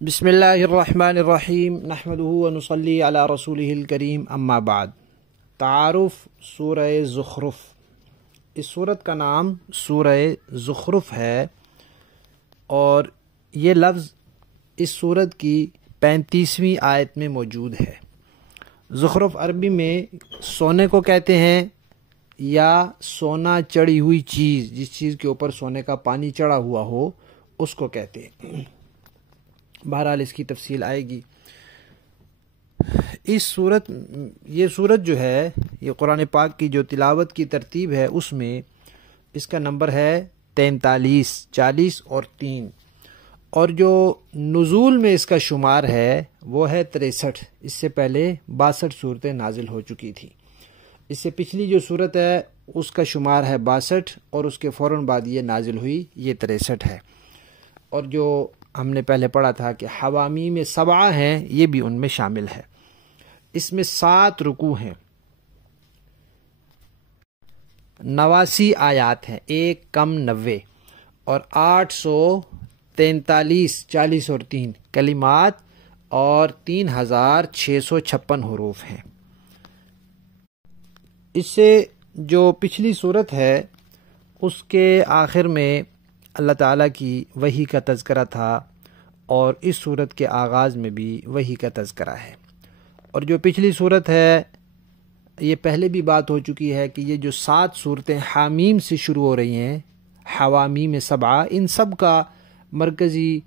بسم اللہ الرحمن الرحیم نحمدہ ونصلی علی رسولہ الکریم اما بعد۔ تعارف سورہ زخرف۔ اس سورت کا نام سورہ زخرف ہے اور یہ لفظ اس سورت کی 35ویں آیت میں موجود ہے۔ زخرف عربی میں سونے کو کہتے ہیں یا سونا چڑھی ہوئی چیز، جس چیز کے اوپر سونے کا پانی چڑھا ہوا ہو اس کو کہتے ہیں۔ بہرحال اس کی تفصیل آئے گی۔ یہ سورت جو ہے، یہ قرآن پاک کی جو تلاوت کی ترتیب ہے اس میں اس کا نمبر ہے 43، 40 اور 3، اور جو نزول میں اس کا شمار ہے وہ ہے 63۔ اس سے پہلے 62 صورتیں نازل ہو چکی تھی۔ اس سے پچھلی جو صورت ہے اس کا شمار ہے 62 اور اس کے فوراً بعد یہ نازل ہوئی، یہ 63 ہے۔ اور جو ہم نے پہلے پڑھا تھا کہ حوامیم 7 ہیں، یہ بھی ان میں شامل ہے۔ اس میں 7 رکوع ہیں، 89 آیات ہیں، 1 کم 90، اور 843 40 اور 3 کلمات اور 3656 حروف ہیں۔ اس سے جو پچھلی صورت ہے اس کے آخر میں اللہ تعالیٰ کی وحی کا تذکرہ تھا، اور اس صورت کے آغاز میں بھی وحی کا تذکرہ ہے۔ اور جو پچھلی صورت ہے، یہ پہلے بھی بات ہو چکی ہے کہ یہ جو 7 صورتیں حامیم سے شروع ہو رہی ہیں، حوامیم 7، ان سب کا مرکزی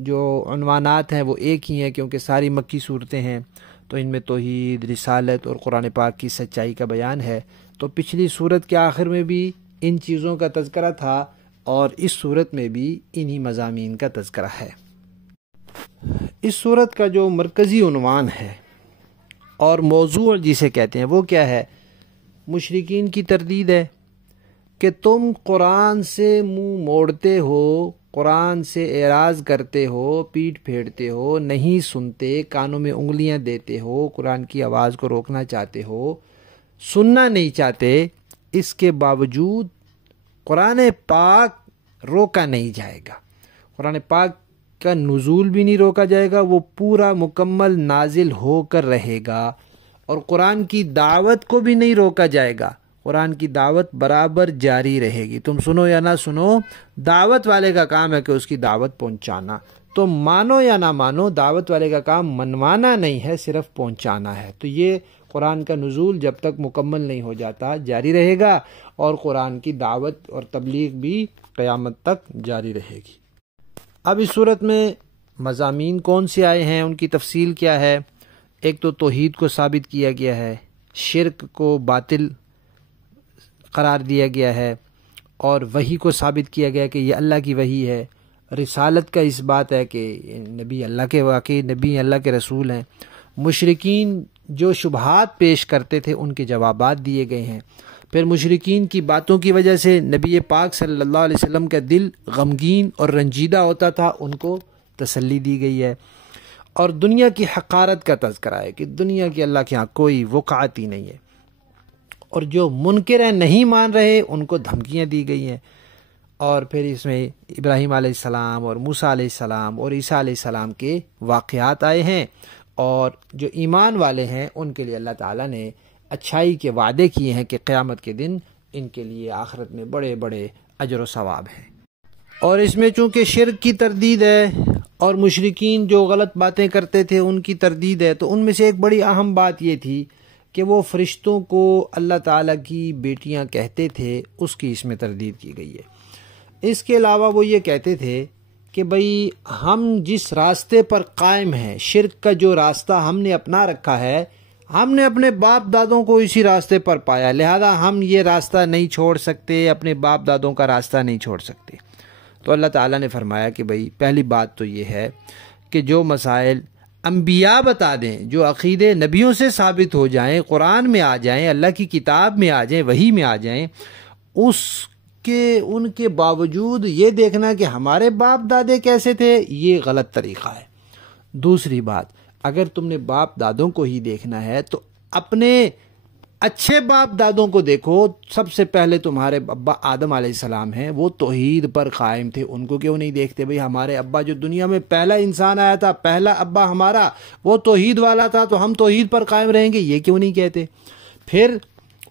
جو عنوانات ہیں وہ ایک ہی ہیں، کیونکہ ساری مکی صورتیں ہیں، تو ان میں توحید، رسالت اور قرآن پاک کی سچائی کا بیان ہے۔ تو پچھلی صورت کے آخر میں بھی ان چیزوں کا تذکرہ تھا، اور اس صورت میں بھی انہی مضامین کا تذکرہ ہے۔ اس صورت کا جو مرکزی عنوان ہے اور موضوع جسے کہتے ہیں وہ کیا ہے؟ مشرکین کی تردید ہے کہ تم قرآن سے منہ موڑتے ہو، قرآن سے اعراض کرتے ہو، پیٹھ پھیرتے ہو، نہیں سنتے، کانوں میں انگلیاں دیتے ہو، قرآن کی آواز کو روکنا چاہتے ہو، سننا نہیں چاہتے، اس کے باوجود قرآن پاک روکا نہیں جائے گا۔ قرآن پاک کا نزول بھی نہیں روکا جائے گا، وہ پورا مکمل نازل ہو کر رہے گا، اور قرآن کی دعوت کو بھی نہیں روکا جائے گا۔ قرآن کی دعوت برابر جاری رہے گی، تم سنو یا نہ سنو، دعوت والے کا کام ہے کہ اس کی دعوت پہنچانا۔ تو مانو یا نہ مانو، دعوت والے کا کام منوانا نہیں ہے، صرف پہنچانا ہے۔ تو یہ قرآن کا نزول جب تک مکمل نہیں ہو جاتا جاری رہے گا، اور قرآن کی دعوت اور تبلیغ بھی قیامت تک جاری رہے گی۔ اب اس صورت میں مضامین کون سے آئے ہیں، ان کی تفصیل کیا ہے؟ ایک تو توحید کو ثابت کیا گیا ہے، شرک کو باطل قرار دیا گیا ہے، اور وحی کو ثابت کیا گیا کہ یہ اللہ کی وحی ہے۔ رسالت کا اس بات ہے کہ نبی اللہ کے واقعی نبی اللہ کے رسول ہیں۔ مشرکین جو شبہات پیش کرتے تھے ان کے جوابات دیے گئے ہیں۔ پھر مشرکین کی باتوں کی وجہ سے نبی پاک صلی اللہ علیہ وسلم کا دل غمگین اور رنجیدہ ہوتا تھا، ان کو تسلی دی گئی ہے۔ اور دنیا کی حقارت کا تذکرہ ہے کہ دنیا کی اللہ کے ہاں کوئی وقعت ہی نہیں ہے، اور جو منکر ہیں، نہیں مان رہے، ان کو دھمکیاں دی گئی ہیں۔ اور پھر اس میں ابراہیم علیہ السلام اور موسیٰ علیہ السلام اور عیسیٰ علیہ السلام کے واقعات آئے ہیں، اور جو ایمان والے ہیں ان کے لیے اللہ تعالیٰ نے اچھائی کے وعدے کیے ہیں کہ قیامت کے دن ان کے لیے آخرت میں بڑے بڑے اجر و ثواب ہیں۔ اور اس میں چونکہ شرک کی تردید ہے اور مشرکین جو غلط باتیں کرتے تھے ان کی تردید ہے، تو ان میں سے ایک بڑی اہم بات یہ تھی کہ وہ فرشتوں کو اللہ تعالیٰ کی بیٹیاں کہتے تھے، اس کی اس میں تردید کی گئی ہے۔ اس کے علاوہ وہ یہ کہتے تھے کہ بھئی ہم جس راستے پر قائم ہیں، شرک کا جو راستہ ہم نے اپنا رکھا ہے، ہم نے اپنے باپ دادوں کو اسی راستے پر پایا، لہذا ہم یہ راستہ نہیں چھوڑ سکتے، اپنے باپ دادوں کا راستہ نہیں چھوڑ سکتے۔ تو اللہ تعالیٰ نے فرمایا کہ بھئی پہلی بات تو یہ ہے کہ جو مسائل انبیاء بتا دیں، جو عقیدے نبیوں سے ثابت ہو جائیں، قرآن میں آ جائیں، اللہ کی کتاب میں آ جائیں، وحی میں آ جائیں، ان کے باوجود یہ دیکھنا کہ ہمارے باپ دادے کیسے تھے، یہ غلط طریقہ ہے۔ دوسری بات، اگر تم نے باپ دادوں کو ہی دیکھنا ہے تو اپنے اچھے باپ دادوں کو دیکھو، سب سے پہلے تمہارے ابا آدم علیہ السلام ہیں، وہ توحید پر قائم تھے، ان کو کیوں نہیں دیکھتے؟ بھئی ہمارے ابا جو دنیا میں پہلا انسان آیا تھا، پہلا ابا ہمارا وہ توحید والا تھا، تو ہم توحید پر قائم رہیں گے، یہ کیوں نہیں کہتے؟ پھر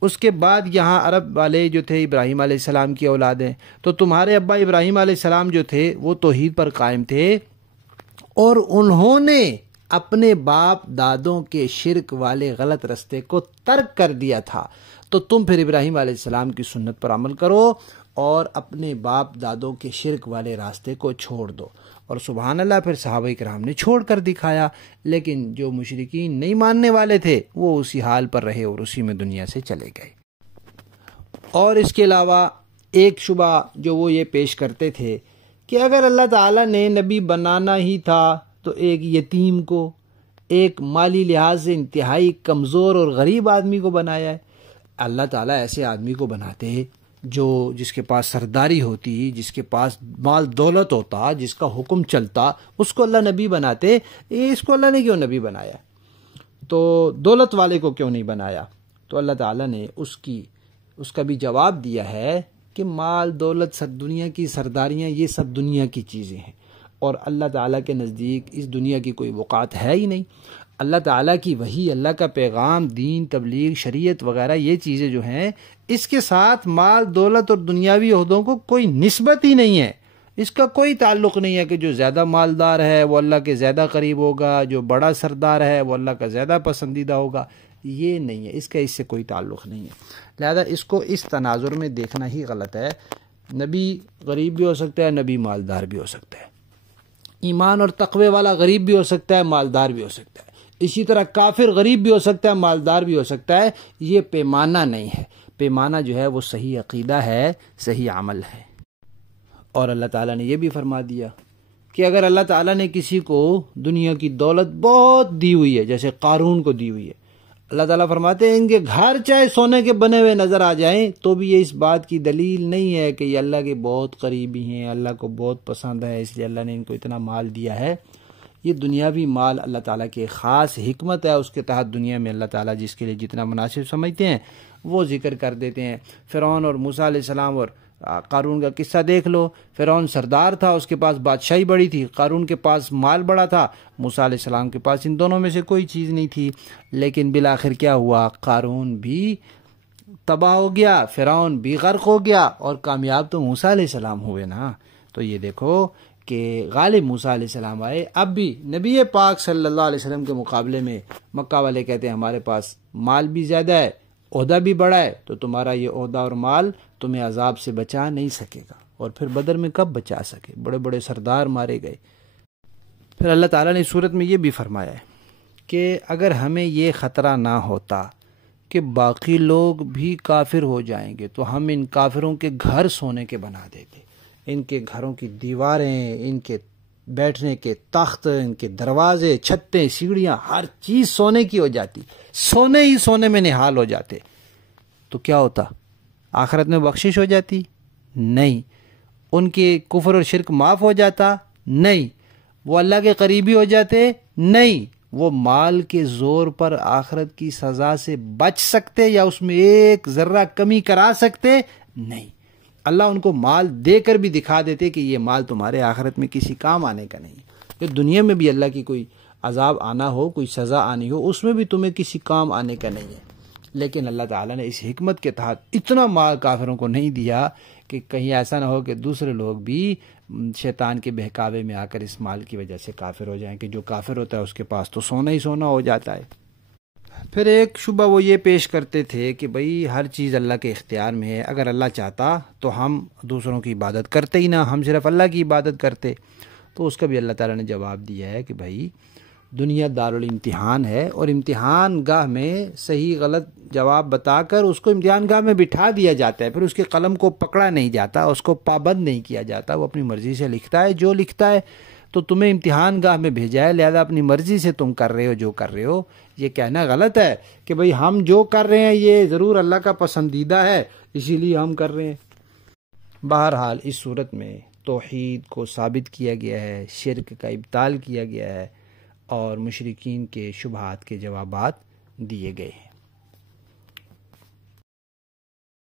اس کے بعد یہاں عرب والے جو تھے ابراہیم علیہ السلام کی اولادیں، تو تمہارے ابا ابراہیم علیہ السلام جو تھے وہ توحید پر قائم تھے، اور انہوں نے اپنے باپ دادوں کے شرک والے غلط رستے کو ترک کر دیا تھا، تو تم پھر ابراہیم علیہ السلام کی سنت پر عمل کرو اور اپنے باپ دادوں کے شرک والے راستے کو چھوڑ دو۔ اور سبحان اللہ، پھر صحابہ کرام نے چھوڑ کر دکھایا، لیکن جو مشرکین نہیں ماننے والے تھے وہ اسی حال پر رہے اور اسی میں دنیا سے چلے گئے۔ اور اس کے علاوہ ایک شبہ جو وہ یہ پیش کرتے تھے کہ اگر اللہ تعالیٰ نے نبی بنانا ہی تھا تو ایک یتیم کو، ایک مالی لحاظ سے انتہائی کمزور اور غریب آدمی کو بنایا ہے۔ اللہ تعالیٰ ایسے آدمی کو بناتے جس کے پاس سرداری ہوتی، جس کے پاس مال دولت ہوتا، جس کا حکم چلتا، اس کو اللہ نبی بناتے۔ اس کو اللہ نے کیوں نبی بنایا؟ تو دولت والے کو کیوں نہیں بنایا؟ تو اللہ تعالیٰ نے اس کا بھی جواب دیا ہے کہ مال دولت دنیا کی سرداریاں یہ سب دنیا کی چیزیں ہیں، اور اللہ تعالیٰ کے نزدیک اس دنیا کی کوئی وقعت ہے ہی نہیں۔ اللہ تعالیٰ کی وحی، اللہ کا پیغام، دین، تبلیغ، شریعت وغیرہ یہ چیزیں جو ہیں، اس کے ساتھ مال دولت اور دنیاوی عہدوں کو کوئی نسبت ہی نہیں ہے، اس کا کوئی تعلق نہیں ہے کہ جو زیادہ مالدار ہے وہ اللہ کے زیادہ قریب ہوگا، جو بڑا سردار ہے وہ اللہ کا زیادہ پسندیدہ ہوگا، یہ نہیں ہے، اس سے کوئی تعلق نہیں ہے۔ لہذا اس کو اس تناظر میں دیکھنا ہی غلط ہے۔ نبی غریب بھی ہو سکتا ہے، نبی مالدار بھی ہو سکتا ہے، ایمان اور تقوی والا غریب بھی ہو سکتا ہے، مالدار بھی ہو سکتا ہے، اسی طرح کافر غریب بھی ہو سکتا ہے، مالدار بھی ہو سکتا ہے۔ یہ پیمانہ نہیں ہے، پیمانہ جو ہے وہ صحیح عقیدہ ہے، صحیح عمل ہے۔ اور اللہ تعالیٰ نے یہ بھی فرما دیا کہ اگر اللہ تعالیٰ نے کسی کو دنیا کی دولت بہت دی ہوئی ہے، جیسے قارون کو دی ہوئی ہے، اللہ تعالیٰ فرماتے ہیں ان کے گھر چاہے سونے کے بنے ہوئے نظر آ جائیں تو بھی یہ اس بات کی دلیل نہیں ہے کہ یہ اللہ کے بہت قریبی ہیں، اللہ کو بہت پسند ہے، اس لیے اللہ نے ان کو اتنا مال دیا ہے۔ یہ دنیاوی مال اللہ تعالیٰ کی خاص حکمت ہے، اس کے تحت دنیا میں اللہ تعالیٰ جس کے لیے جتنا مناسب سمجھتے ہیں وہ ذکر کر دیتے ہیں۔ فرعون اور موسیٰ علیہ السلام اور قارون کا قصہ دیکھ لو۔ فرعون سردار تھا، اس کے پاس بادشاہی بڑی تھی، قارون کے پاس مال بڑا تھا، موسیٰ علیہ السلام کے پاس ان دونوں میں سے کوئی چیز نہیں تھی، لیکن بالآخر کیا ہوا؟ قارون بھی تباہ ہو گیا، فرعون بھی غرق ہو گیا، اور کامیاب تو موسیٰ علیہ السلام ہوئے نا۔ تو یہ دیکھو کہ غالب موسیٰ علیہ السلام آئے۔ اب بھی نبی پاک صلی اللہ علیہ وسلم کے مقابلے میں مکہ والے کہتے ہیں ہمارے پاس مال بھی زیادہ ہے، عہدہ بھی بڑا ہے، تو تمہارا یہ عہدہ اور مال تمہیں عذاب سے بچا نہیں سکے گا۔ اور پھر بدر میں کب بچا سکے؟ بڑے بڑے سردار مارے گئے۔ پھر اللہ تعالیٰ نے اس صورت میں یہ بھی فرمایا ہے کہ اگر ہمیں یہ خطرہ نہ ہوتا کہ باقی لوگ بھی کافر ہو جائیں گے تو ہم ان کافروں کے گھر سونے کے بنا دیتے، ان کے گھروں کی دیواریں، ان کے بیٹھنے کے تخت، ان کے دروازے، چھتیں، سیڑھیاں، ہر چیز سونے کی ہو جاتی، سونے ہی سونے میں نہال ہو جاتے، تو کیا ہوتا؟ آخرت میں بخشش ہو جاتی؟ نہیں۔ ان کے کفر اور شرک معاف ہو جاتا؟ نہیں۔ وہ اللہ کے قریبی ہو جاتے؟ نہیں۔ وہ مال کے زور پر آخرت کی سزا سے بچ سکتے یا اس میں ایک ذرہ کمی کرا سکتے؟ نہیں۔ اللہ ان کو مال دے کر بھی دکھا دیتے کہ یہ مال تمہارے آخرت میں کسی کام آنے کا نہیں ہے، کہ دنیا میں بھی اللہ کی کوئی عذاب آنا ہو، کوئی سزا آنی ہو، اس میں بھی تمہیں کسی کام آنے کا نہیں ہے۔ لیکن اللہ تعالیٰ نے اس حکمت کے تحت اتنا مال کافروں کو نہیں دیا کہ کہیں ایسا نہ ہو کہ دوسرے لوگ بھی شیطان کے بہکاوے میں آ کر اس مال کی وجہ سے کافر ہو جائیں، کہ جو کافر ہوتا ہے اس کے پاس تو سونا ہی سونا ہو جاتا ہے۔ پھر ایک شبہ وہ یہ پیش کرتے تھے کہ بھئی ہر چیز اللہ کے اختیار میں ہے، اگر اللہ چاہتا تو ہم دوسروں کی عبادت کرتے ہی نہ، ہم صرف اللہ کی عبادت کرتے۔ تو اس کا بھی اللہ تعالیٰ نے جواب دیا ہے کہ بھئی دنیا دارالامتحان ہے، اور امتحان گاہ میں صحیح غلط جواب بتا کر اس کو امتحان گاہ میں بٹھا دیا جاتا ہے، پھر اس کے قلم کو پکڑا نہیں جاتا، اس کو پابند نہیں کیا جاتا، وہ اپنی مرضی سے لکھتا ہے جو لکھتا ہے۔ تو تمہیں امتحان گاہ میں بھیجا ہے، لہذا اپنی مرضی سے تم کر رہے ہو جو کر رہے ہو۔ یہ کہنا غلط ہے کہ بھئی ہم جو کر رہے ہیں یہ ضرور اللہ کا پسندیدہ ہے اسی لیے ہم کر رہے ہیں۔ بہرحال اس صورت میں توحید کو ثابت کیا گیا ہے، شرک کا ابطال کیا گیا ہے، اور مشرکین کے شبہات کے جوابات دیے گئے ہیں۔